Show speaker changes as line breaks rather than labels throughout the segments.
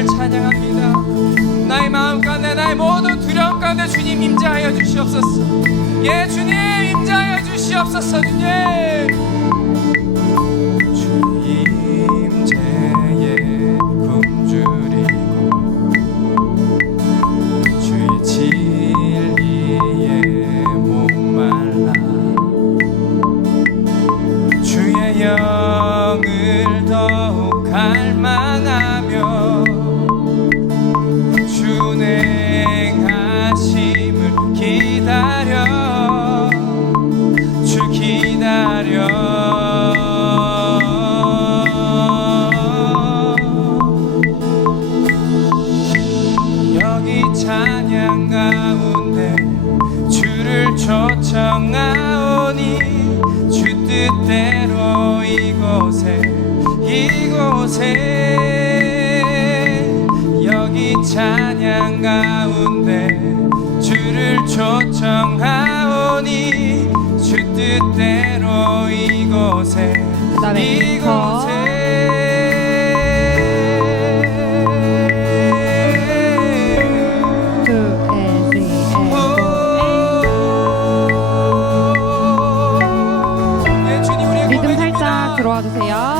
주님을 찬양합니다. 나의 마음 가운데 나의 모든 두려움 가운데 주님 임재하여 주시옵소서. 예, 주님 임재하여 주시옵소서. 주님. Yeah. 기다려. 주 기다려. 여기 찬양 가운데 주를 초청하오니 주 뜻대로 이곳에 이곳에 여기 찬양 가운데 초청하오니 주 뜻대로 이곳에 이곳에.
네, 들어와 주세요.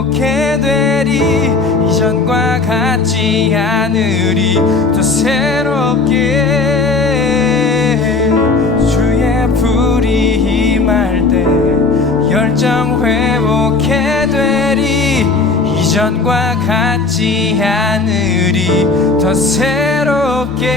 회복해 되리? 이전과 같지 않으리. 더 새롭게 주의 불이 임할 때 열정 회복해 되리. 이전과 같지 않으리. 더 새롭게